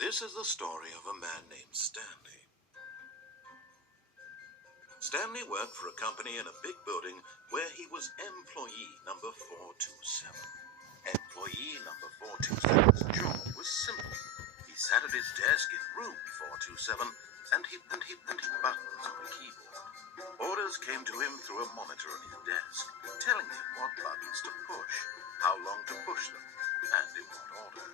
This is the story of a man named Stanley. Stanley worked for a company in a big building where he was employee number 427. Employee number 427's job was simple. He sat at his desk in room 427 and he buttons on a keyboard. Orders came to him through a monitor on his desk, telling him what buttons to push, how long to push them, and in what order.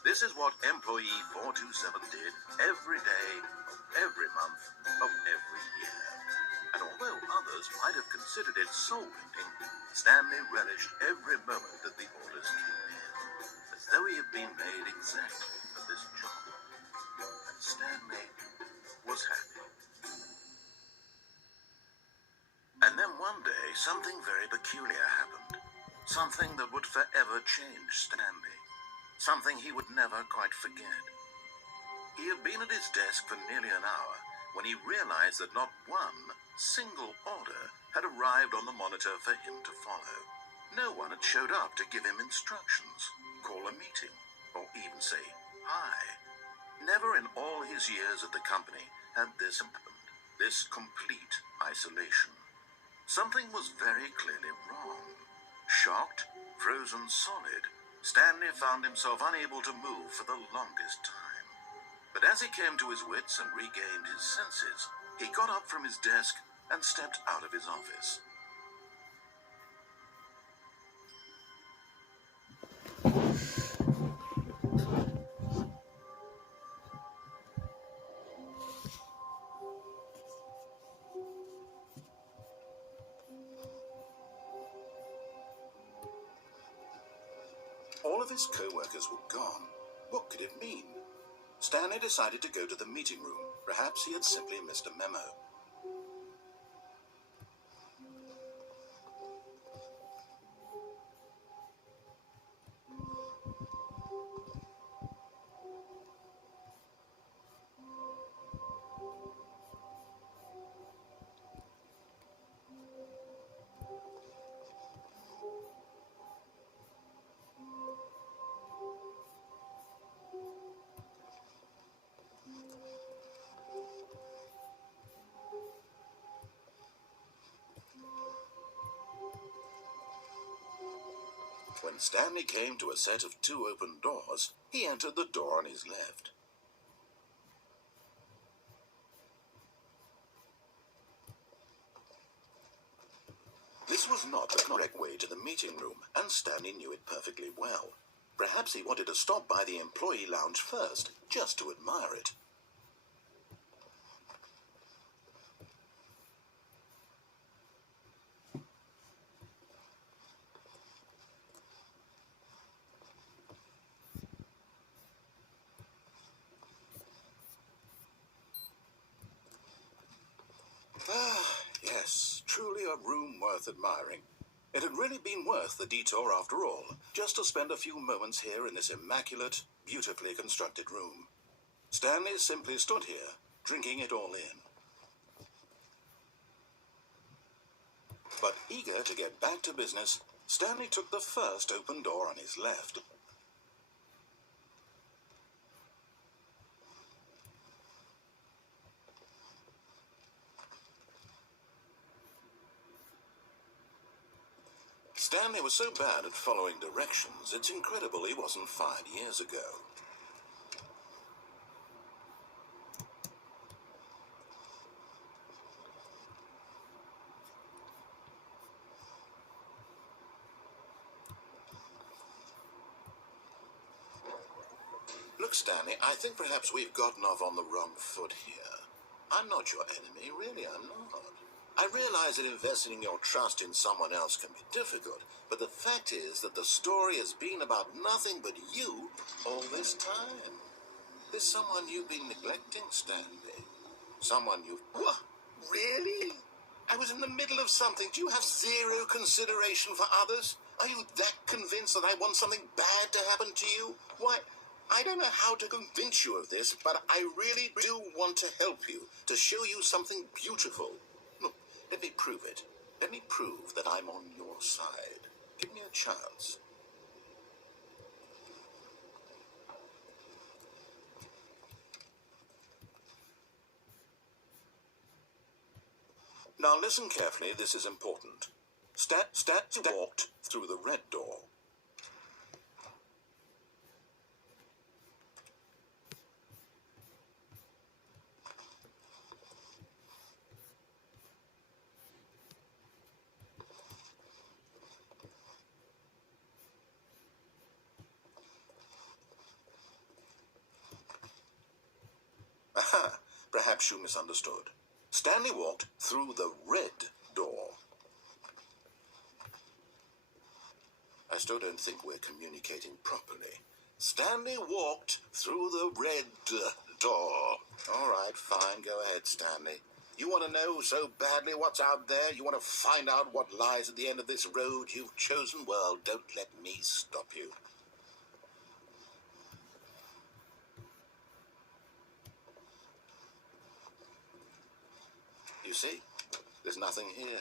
This is what employee 427 did every day of every month of every year. And although others might have considered it soul-winning, Stanley relished every moment that the orders came in, as though he had been made exactly for this job. And Stanley was happy. And then one day, something very peculiar happened. Something that would forever change Stanley. Something he would never quite forget. He had been at his desk for nearly an hour when he realized that not one single order had arrived on the monitor for him to follow. No one had showed up to give him instructions, call a meeting, or even say hi. Never in all his years at the company had this happened, this complete isolation. Something was very clearly wrong. Shocked, frozen solid, Stanley found himself unable to move for the longest time. But as he came to his wits and regained his senses, he got up from his desk and stepped out of his office. All of his co-workers were gone. What could it mean? Stanley decided to go to the meeting room. Perhaps he had simply missed a memo. When Stanley came to a set of 2 open doors, he entered the door on his left. This was not the correct way to the meeting room, and Stanley knew it perfectly well. Perhaps he wanted to stop by the employee lounge first, just to admire it. Ah, yes, truly a room worth admiring. It had really been worth the detour after all, just to spend a few moments here in this immaculate, beautifully constructed room. Stanley simply stood here, drinking it all in. But eager to get back to business, Stanley took the first open door on his left. Stanley was so bad at following directions, it's incredible he wasn't fired years ago. Look, Stanley, I think perhaps we've gotten off on the wrong foot here. I'm not your enemy, really, I'm not. I realize that investing your trust in someone else can be difficult, but the fact is that the story has been about nothing but you all this time. There's someone you've been neglecting, Stanley. Someone you've... What? Really? I was in the middle of something. Do you have zero consideration for others? Are you that convinced that I want something bad to happen to you? Why, I don't know how to convince you of this, but I really do want to help you, to show you something beautiful. Look, let me prove it. Let me prove that I'm on your side. Give me a chance. Now listen carefully, this is important. Stat walked through the red door. Aha, perhaps you misunderstood. Stanley walked through the red door. I still don't think we're communicating properly. Stanley walked through the red door. All right, fine, go ahead, Stanley. You want to know so badly what's out there? You want to find out what lies at the end of this road you've chosen? Well, don't let me stop you. You see, there's nothing here.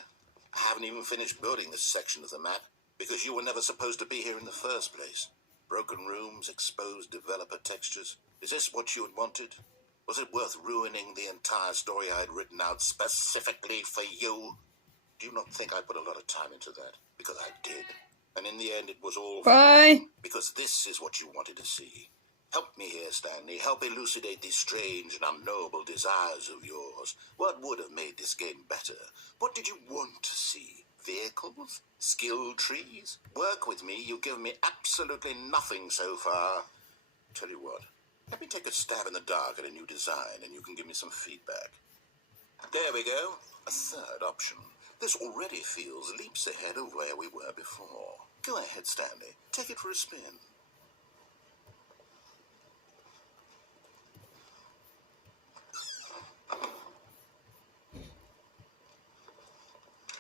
I haven't even finished building this section of the map, because you were never supposed to be here in the first place. Broken rooms, exposed developer textures. Is this what you had wanted? Was it worth ruining the entire story I had written out specifically for you? Do you not think I put a lot of time into that? Because I did. And in the end, it was all... Bye. Because this is what you wanted to see. Help me here, Stanley. Help elucidate these strange and unknowable desires of yours. What would have made this game better? What did you want to see? Vehicles? Skill trees? Work with me. You've given me absolutely nothing so far. Tell you what. Let me take a stab in the dark at a new design, and you can give me some feedback. There we go. A third option. This already feels leaps ahead of where we were before. Go ahead, Stanley. Take it for a spin.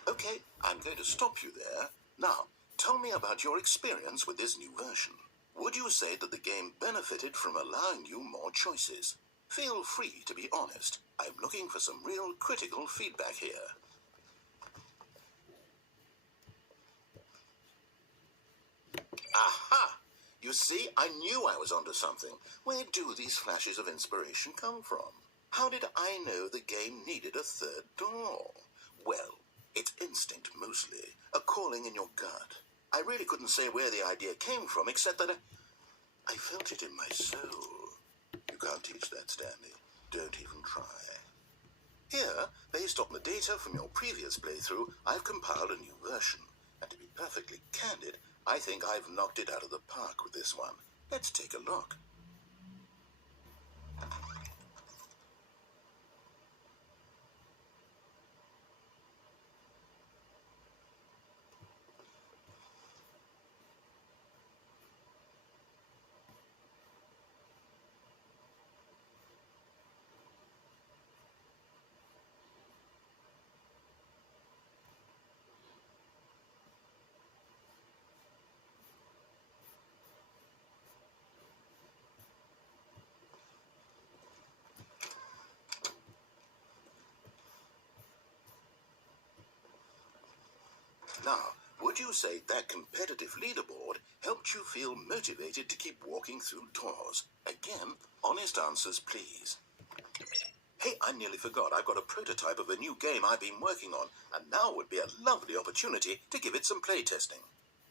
Okay, I'm going to stop you there. Now, tell me about your experience with this new version. Would you say that the game benefited from allowing you more choices? Feel free to be honest. I'm looking for some real critical feedback here. Aha! You see, I knew I was onto something. Where do these flashes of inspiration come from? How did I know the game needed a third door? Well, it's instinct mostly, a calling in your gut. I really couldn't say where the idea came from, except that I felt it in my soul. You can't teach that, Stanley. Don't even try. Here, based on the data from your previous playthrough, I've compiled a new version. And to be perfectly candid, I think I've knocked it out of the park with this one. Let's take a look. Now, would you say that competitive leaderboard helped you feel motivated to keep walking through doors? Again, honest answers, please. Hey, I nearly forgot. I've got a prototype of a new game I've been working on, and now would be a lovely opportunity to give it some playtesting.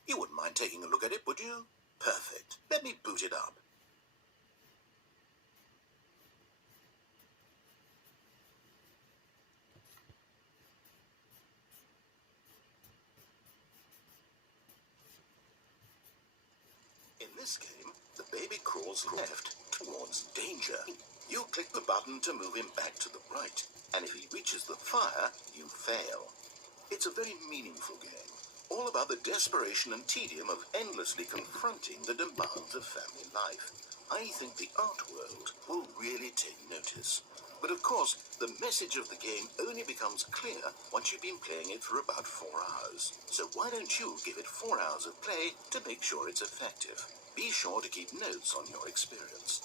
You wouldn't mind taking a look at it, would you? Perfect. Let me boot it up. In this game, the baby crawls left towards danger. You click the button to move him back to the right, and if he reaches the fire, you fail. It's a very meaningful game, all about the desperation and tedium of endlessly confronting the demands of family life. I think the art world will really take notice. But of course, the message of the game only becomes clear once you've been playing it for about 4 hours. So why don't you give it 4 hours of play to make sure it's effective? Be sure to keep notes on your experience.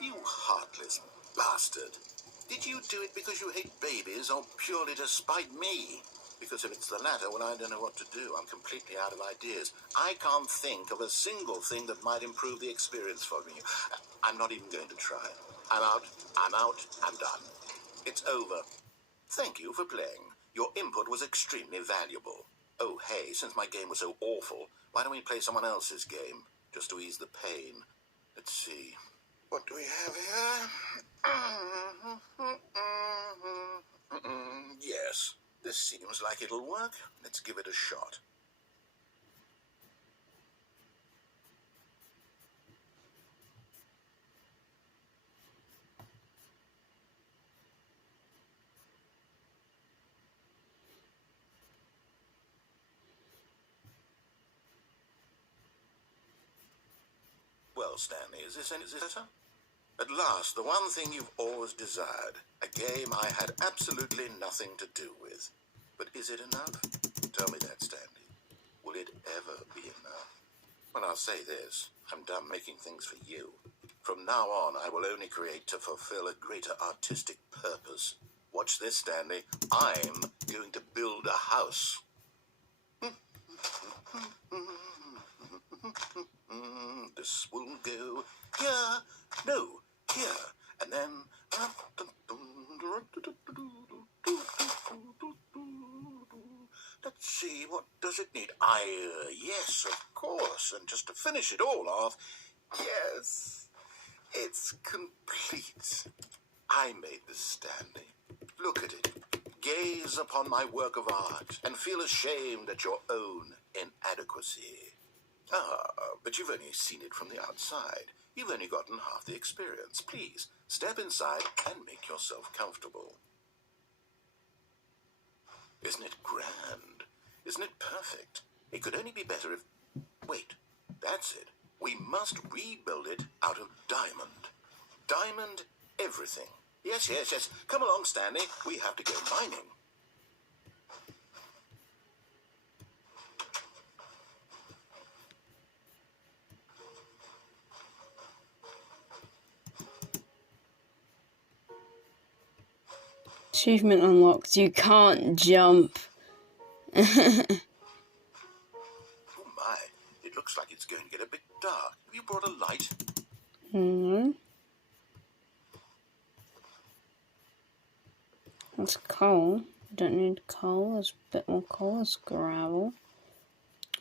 You heartless bastard. Did you do it because you hate babies or purely to spite me? Because if it's the latter, well, I don't know what to do. I'm completely out of ideas. I can't think of a single thing that might improve the experience for me. I'm not even going to try. I'm out, I'm done. It's over. Thank you for playing. Your input was extremely valuable. Oh, hey, since my game was so awful, why don't we play someone else's game, just to ease the pain? Let's see. What do we have here? Yes, this seems like it'll work. Let's give it a shot. Well, Stanley, is this better? At last, the one thing you've always desired. A game I had absolutely nothing to do with. But is it enough? Tell me that, Stanley. Will it ever be enough? Well, I'll say this. I'm done making things for you. From now on, I will only create to fulfill a greater artistic purpose. Watch this, Stanley. I'm going to build a house. This will go here, no, here, and then... Let's see, what does it need? Yes, of course, and just to finish it all off, yes, it's complete. I made this, Stanley. Look at it. Gaze upon my work of art and feel ashamed at your own inadequacy. But you've only seen it from the outside. You've only gotten half the experience. Please, step inside and make yourself comfortable. Isn't it grand? Isn't it perfect? It could only be better if... Wait, that's it. We must rebuild it out of diamond. Diamond everything. Yes. Come along, Stanley. We have to go mining. Achievement unlocked. You can't jump. Oh my, it looks like it's going to get a bit dark. Have you brought a light? No. That's coal. I don't need coal. There's a bit more coal. There's gravel.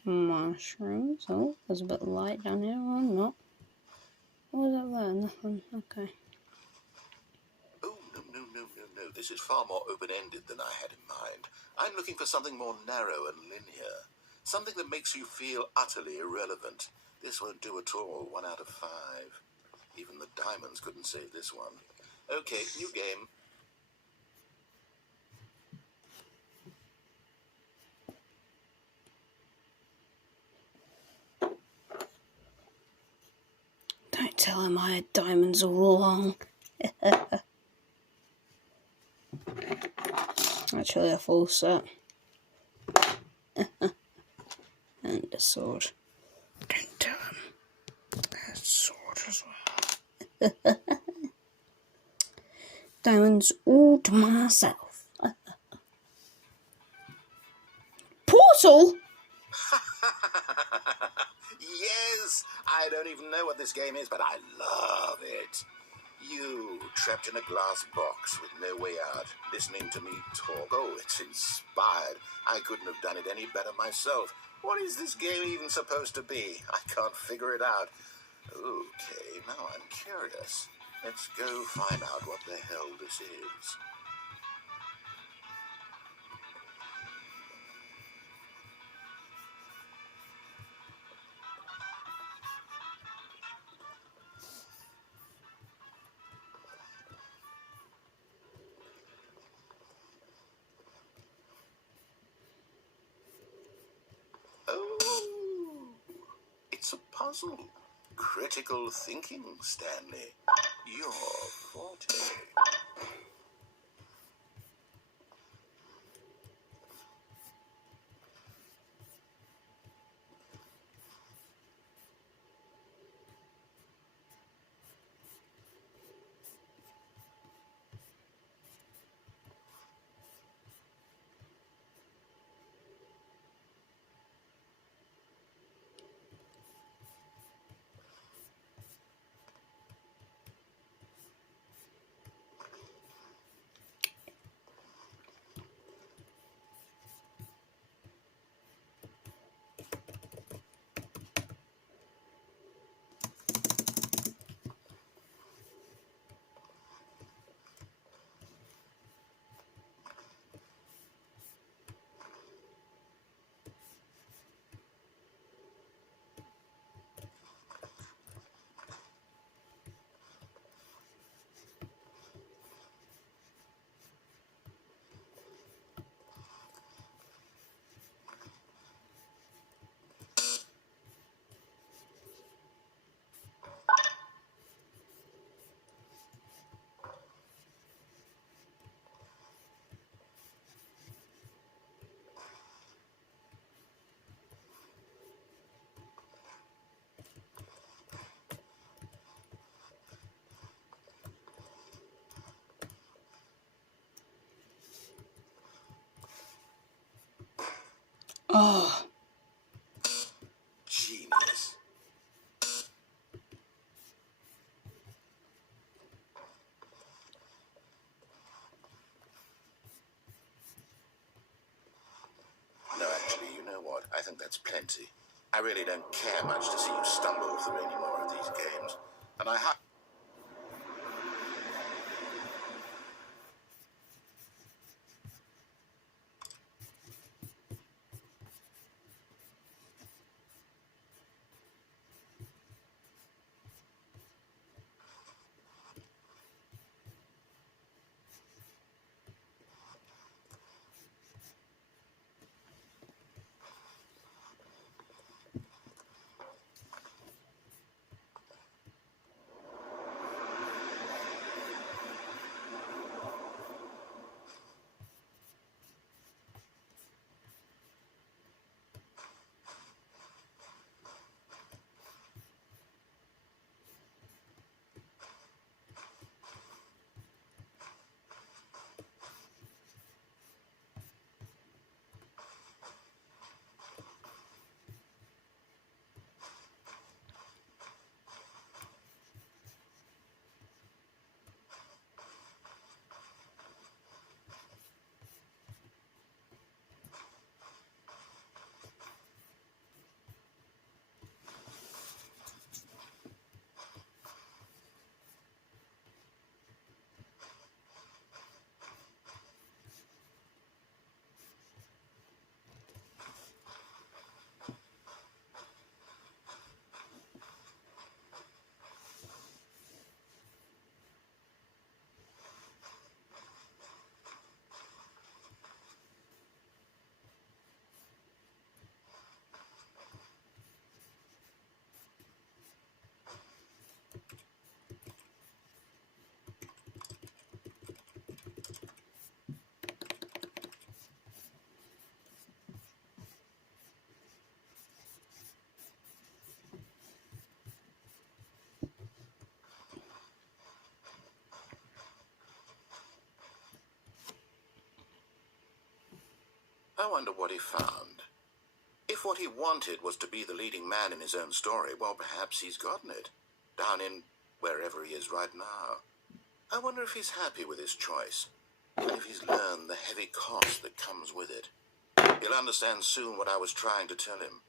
Mushrooms. Oh, there's a bit of light down here. Oh, not. What was up there? Nothing. Okay. Oh, no. This is far more open-ended than I had in mind. I'm looking for something more narrow and linear. Something that makes you feel utterly irrelevant. This won't do at all. 1 out of 5. Even the diamonds couldn't save this one. Okay, new game. Don't tell him I had diamonds all along. Actually, a full set. And a sword. Don't tell him. A sword as well. Diamonds all to myself. Portal? Yes! I don't even know what this game is, but I love it. You, trapped in a glass box with no way out, listening to me talk. Oh, it's inspired. I couldn't have done it any better myself. What is this game even supposed to be? I can't figure it out. Okay, now I'm curious. Let's go find out what the hell this is. Oh, it's a puzzle. Critical thinking, Stanley. Your forte. Oh. Genius. No, actually, you know what? I think that's plenty. I really don't care much to see you stumble through any more of these games. And I I wonder what he found. If what he wanted was to be the leading man in his own story, well, perhaps he's gotten it. Down in wherever he is right now. I wonder if he's happy with his choice, and if he's learned the heavy cost that comes with it. He'll understand soon what I was trying to tell him.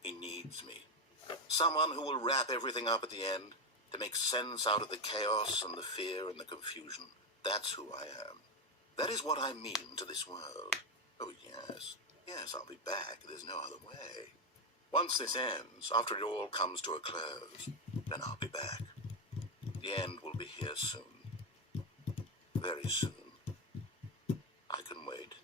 He needs me. Someone who will wrap everything up at the end, to make sense out of the chaos and the fear and the confusion. That's who I am. That is what I mean to this world. Oh, yes. Yes, I'll be back. There's no other way. Once this ends, after it all comes to a close, then I'll be back. The end will be here soon. Very soon. I can wait.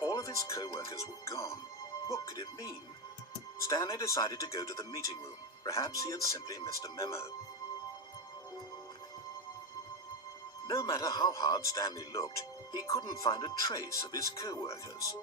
All of his co-workers were gone. What could it mean? Stanley decided to go to the meeting room. Perhaps he had simply missed a memo. No matter how hard Stanley looked, he couldn't find a trace of his co-workers.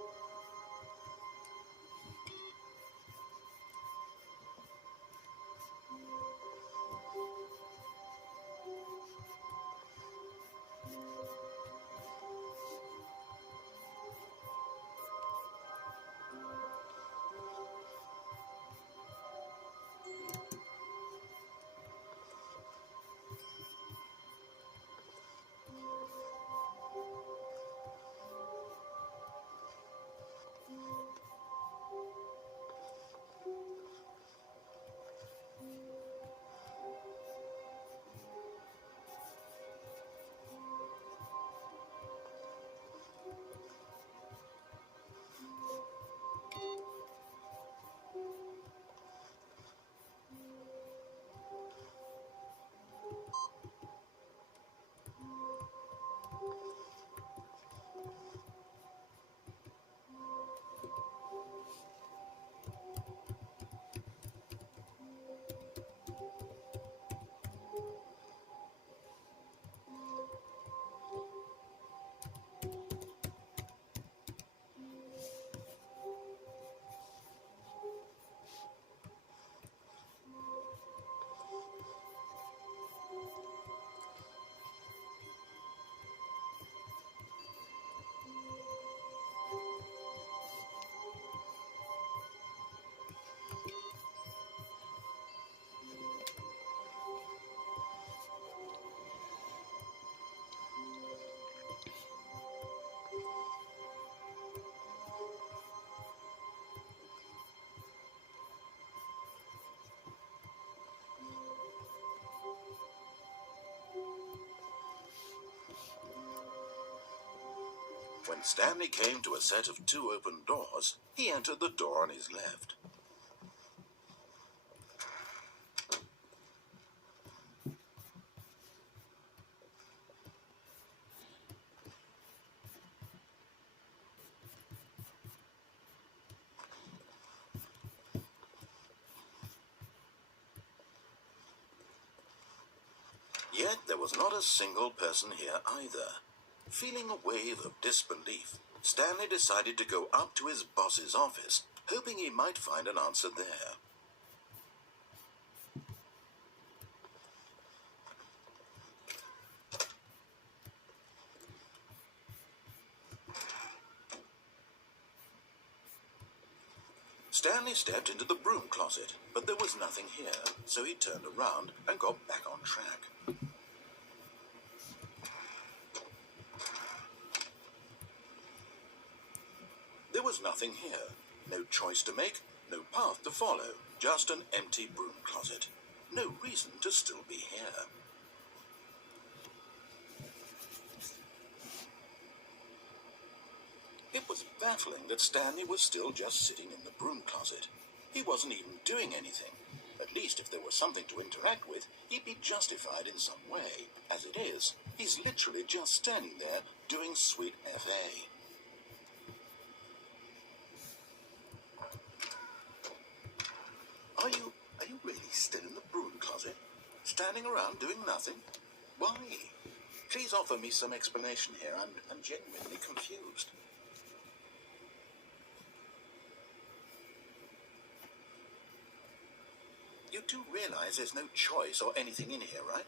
When Stanley came to a set of 2 open doors, he entered the door on his left. Yet there was not a single person here either. Feeling a wave of disbelief, Stanley decided to go up to his boss's office, hoping he might find an answer there. Stanley stepped into the broom closet, but there was nothing here, so he turned around and got back on track. There was nothing here. No choice to make, no path to follow, just an empty broom closet. No reason to still be here. baffling that Stanley was still just sitting in the broom closet. He wasn't even doing anything. At least if there was something to interact with, he'd be justified in some way. As it is, he's literally just standing there doing sweet FA. Are you really still in the broom closet? Standing around doing nothing? Why? Please offer me some explanation here. I'm genuinely confused. You do realize there's no choice or anything in here, right?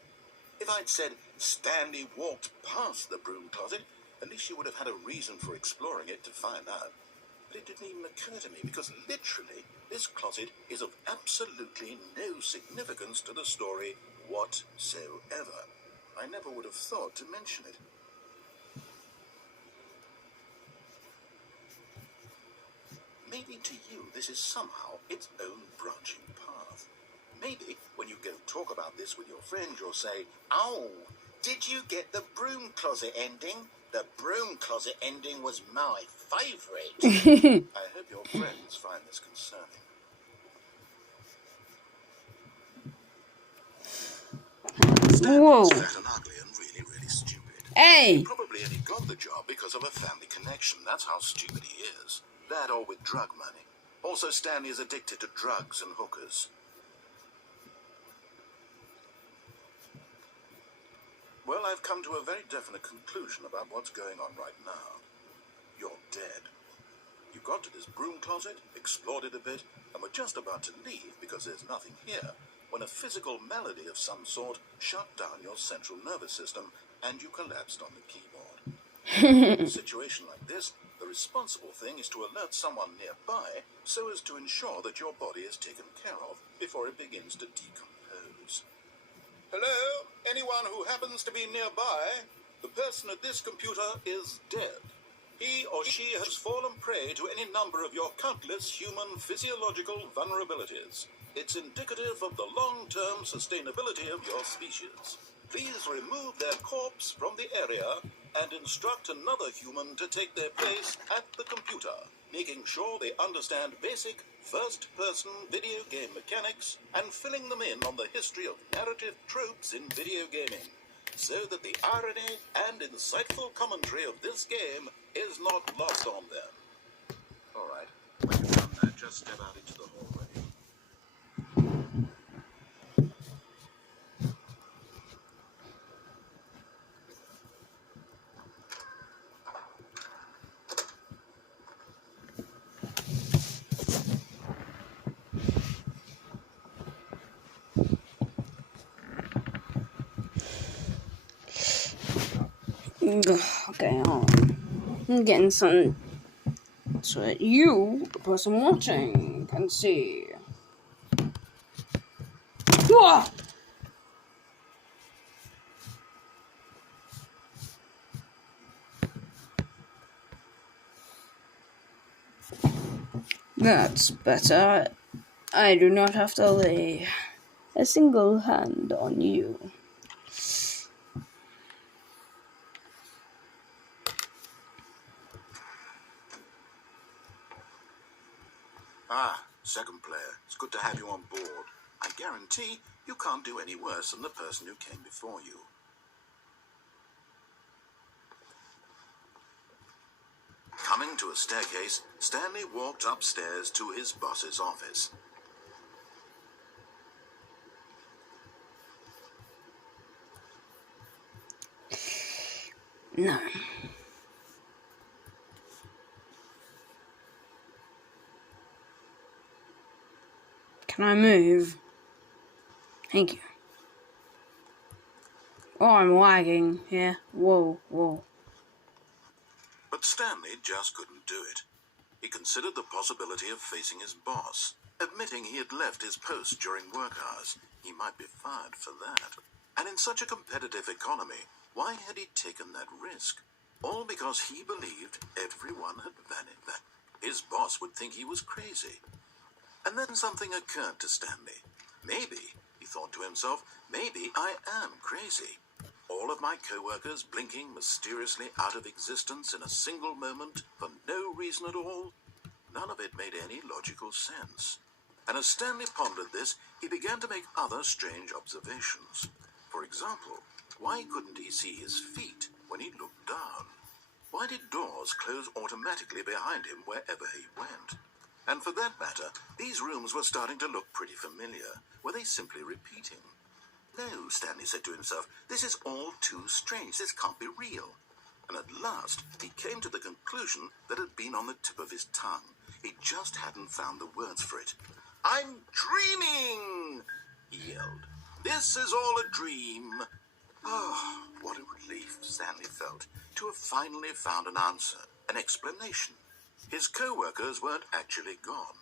If I'd said Stanley walked past the broom closet, at least you would have had a reason for exploring it to find out. But it didn't even occur to me because literally this closet is of absolutely no significance to the story whatsoever. I never would have thought to mention it. Maybe to you this is somehow its own branching path. Maybe when you go talk about this with your friend, you'll say, "Oh, did you get the broom closet ending? The broom closet ending was my favourite." I hope your friends find this concerning. Whoa. Stanley was fat and ugly and really, really stupid. Hey! He probably only got the job because of a family connection. That's how stupid he is. That or with drug money. Also, Stanley is addicted to drugs and hookers. Well, I've come to a very definite conclusion about what's going on right now. You're dead. You got to this broom closet, explored it a bit, and were just about to leave because there's nothing here, when a physical malady of some sort shut down your central nervous system and you collapsed on the keyboard. In a situation like this, the responsible thing is to alert someone nearby so as to ensure that your body is taken care of before it begins to decompose. Hello? Anyone who happens to be nearby? The person at this computer is dead. He or she has fallen prey to any number of your countless human physiological vulnerabilities. It's indicative of the long-term sustainability of your species. Please remove their corpse from the area and instruct another human to take their place at the computer, making sure they understand basic first-person video game mechanics and filling them in on the history of narrative tropes in video gaming, so that the irony and insightful commentary of this game is not lost on them. All right, when you've done that, just step out into the hallway. Okay, I'm getting some so that you, the person watching, can see. Whoa! That's better. I do not have to lay a single hand on you. Ah, second player. It's good to have you on board. I guarantee you can't do any worse than the person who came before you. Coming to a staircase, Stanley walked upstairs to his boss's office. No. Can I move? Thank you. Oh, I'm lagging here. Whoa. But Stanley just couldn't do it. He considered the possibility of facing his boss, admitting he had left his post during work hours. He might be fired for that. And in such a competitive economy, why had he taken that risk? All because he believed everyone had vanished, that his boss would think he was crazy. And then something occurred to Stanley. Maybe, he thought to himself, maybe I am crazy. all of my co-workers blinking mysteriously out of existence in a single moment for no reason at all? None of it made any logical sense. And as Stanley pondered this, he began to make other strange observations. For example, why couldn't he see his feet when he looked down? Why did doors close automatically behind him wherever he went? And for that matter, these rooms were starting to look pretty familiar. Were they simply repeating? No, Stanley said to himself, this is all too strange. This can't be real. And at last, he came to the conclusion that had been on the tip of his tongue. He just hadn't found the words for it. I'm dreaming, he yelled. This is all a dream. Oh, what a relief Stanley felt to have finally found an answer, an explanation. His co-workers weren't actually gone.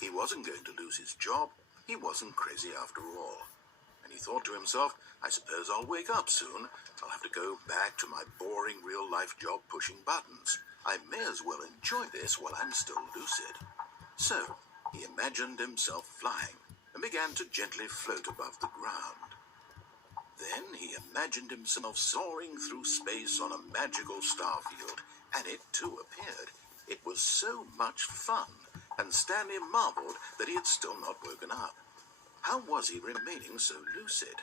He wasn't going to lose his job. He wasn't crazy after all. And he thought to himself, I suppose I'll wake up soon. I'll have to go back to my boring real-life job pushing buttons. I may as well enjoy this while I'm still lucid. So, he imagined himself flying and began to gently float above the ground. Then he imagined himself soaring through space on a magical star field, and it too appeared. It was so much fun, and Stanley marveled that he had still not woken up. How was he remaining so lucid?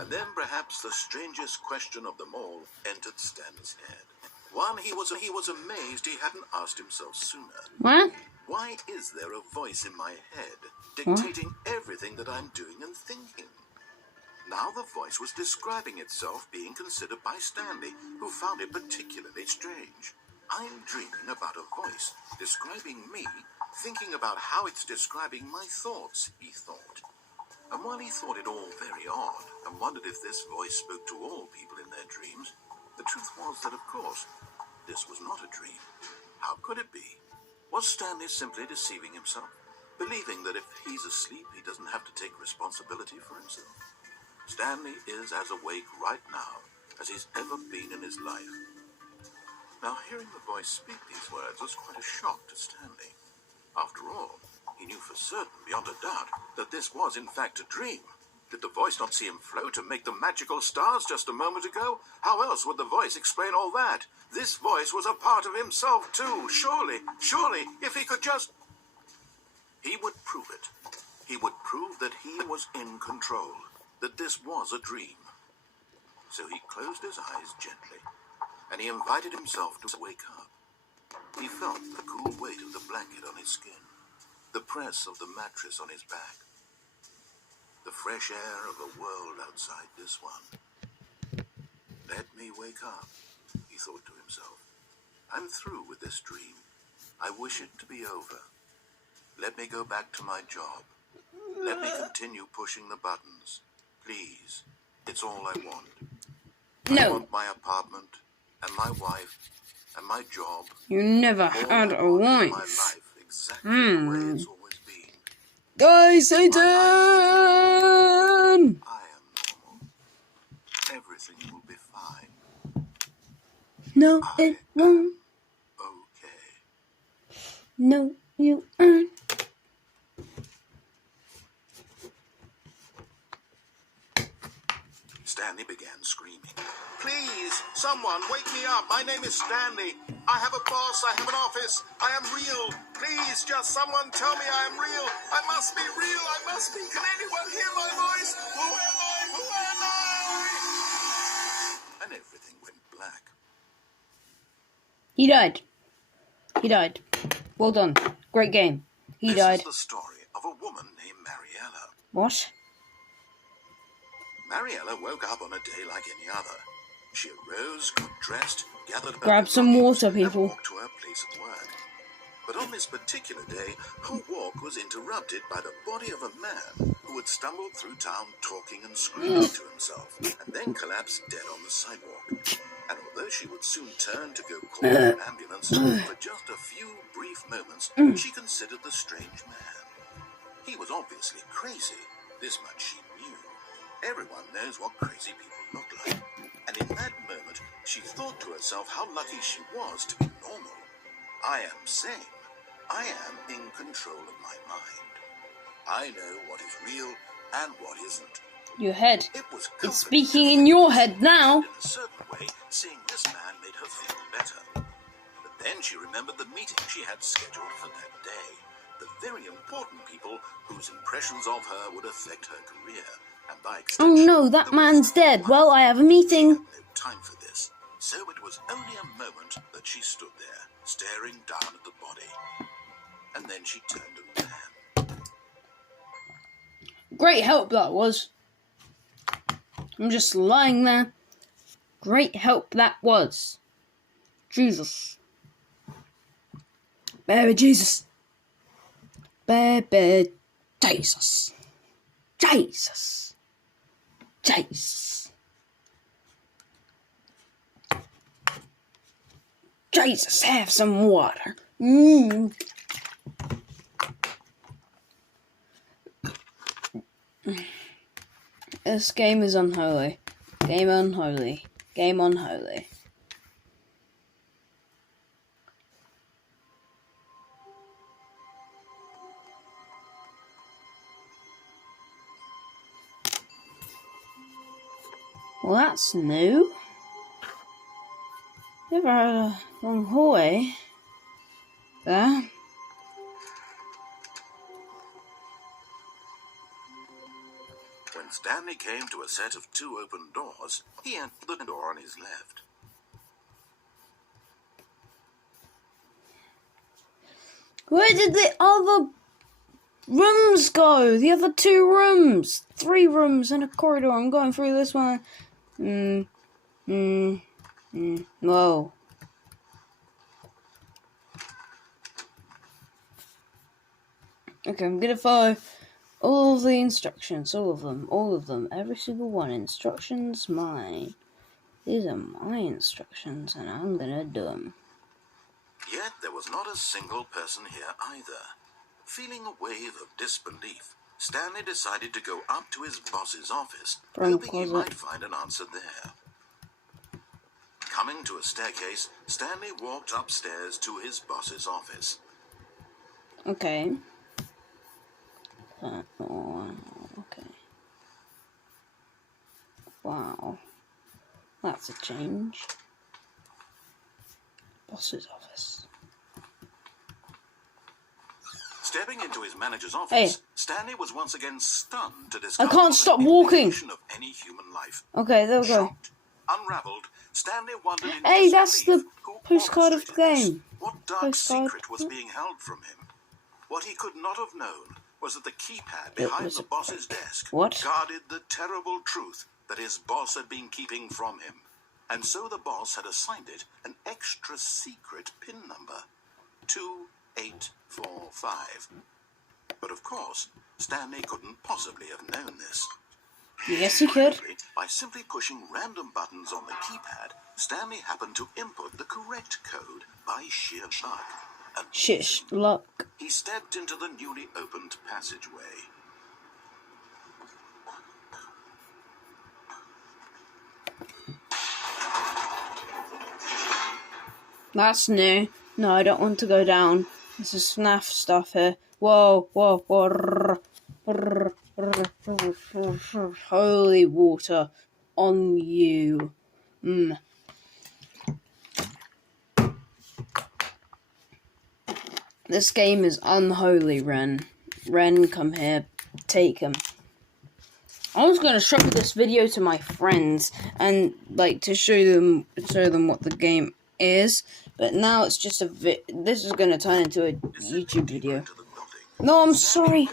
And then perhaps the strangest question of them all entered Stanley's head. One, he was amazed he hadn't asked himself sooner. What? Why is there a voice in my head dictating everything that I'm doing and thinking? Now the voice was describing itself being considered by Stanley, who found it particularly strange. I'm dreaming about a voice describing me, thinking about how it's describing my thoughts, he thought. And while he thought it all very odd and wondered if this voice spoke to all people in their dreams, the truth was that, of course, this was not a dream. How could it be? Was Stanley simply deceiving himself, believing that if he's asleep, he doesn't have to take responsibility for himself? Stanley is as awake right now as he's ever been in his life. Now, hearing the voice speak these words was quite a shock to Stanley. After all, he knew for certain, beyond a doubt, that this was in fact a dream. Did the voice not see him float and make the magical stars just a moment ago? How else would the voice explain all that? This voice was a part of himself too. Surely, if he could just... He would prove it. He would prove that he was in control, that this was a dream. So he closed his eyes gently, and he invited himself to wake up. He felt the cool weight of the blanket on his skin, the press of the mattress on his back, the fresh air of the world outside this one. Let me wake up, he thought to himself. I'm through with this dream. I wish it to be over. Let me go back to my job. Let me continue pushing the buttons. Please, it's all I want. I want my apartment, and my wife, and my job. You never had a wife. My life exactly the way it's always been. Guy Satan! I am normal. Everything will be fine. No, it won't. Okay. No, you aren't. Stanley began screaming. Please, someone, wake me up. My name is Stanley. I have a boss. I have an office. I am real. Please, just someone tell me I am real. I must be real. I must be. Can anyone hear my voice? Who am I? Who am I? And everything went black. He died. He died. Well done. Great game. He died. This is the story of a woman named Mariella. What? Mariella woke up on a day like any other. She arose, got dressed, gathered her Grab some water, belongings, people. and walked to her place of work. But on this particular day, her walk was interrupted by the body of a man who had stumbled through town talking and screaming to himself, and then collapsed dead on the sidewalk. And although she would soon turn to go call for an ambulance, for just a few brief moments, she considered the strange man. He was obviously crazy. This much she knew. Everyone knows what crazy people look like. And in that moment, she thought to herself how lucky she was to be normal. I am sane. I am in control of my mind. I know what is real and what isn't. Your head. It was It's comforting speaking to in think your that head now. in a certain way, seeing this man made her feel better. But then she remembered the meeting she had scheduled for that day. The very important people whose impressions of her would affect her career. And by Oh extension, no, that the man's reason dead. why Well, I have a she meeting. had no time for this. So it was only a moment that she stood there, staring down at the body. And then she turned and ran. Great help that was. I'm just lying there. Great help that was. Jesus. Baby Jesus. Baby Jesus. Jesus. Jesus. Jesus, have some water. This game is unholy. Game unholy. Game unholy. Well, that's new. Never had a long hallway there. When Stanley came to a set of 2 open doors, he entered the door on his left. Where did the other rooms go? The other 2 rooms. 3 rooms and a corridor. I'm going through this one. Whoa. Okay, I'm gonna follow all of the instructions. All of them. Every single one. Instructions mine. These are my instructions and I'm gonna do them. Yet there was not a single person here either. Feeling a wave of disbelief, Stanley decided to go up to his boss's office, hoping he might find an answer there. Coming to a staircase, Stanley walked upstairs to his boss's office. Okay. Okay. Wow. That's a change. Boss's office. Stepping into his manager's office, Hey. Stanley was once again stunned to discover I can't stop walking. of any human life. Okay, there we go. Shocked, unraveled, Stanley wondered in Hey, that's the disbelief who postcard of the orchestrated this. game. What dark Postcard. secret was being held from him? What he could not have known was that the keypad It behind was the a- boss's desk What? guarded the terrible truth that his boss had been keeping from him. And so the boss had assigned it an extra secret PIN number, 2845. But of course, Stanley couldn't possibly have known this. Yes, he could. By simply pushing random buttons on the keypad, Stanley happened to input the correct code by sheer luck. And Shish, luck. he stepped into the newly opened passageway. That's new. No, I don't want to go down. This is FNAF stuff here. Whoa, whoa, whoa. Holy water on you. This game is unholy, Ren. Ren, come here. Take him. I was going to show this video to my friends and like to show them what the game is, but now it's just this is going to turn into a YouTube video. No, I'm sorry.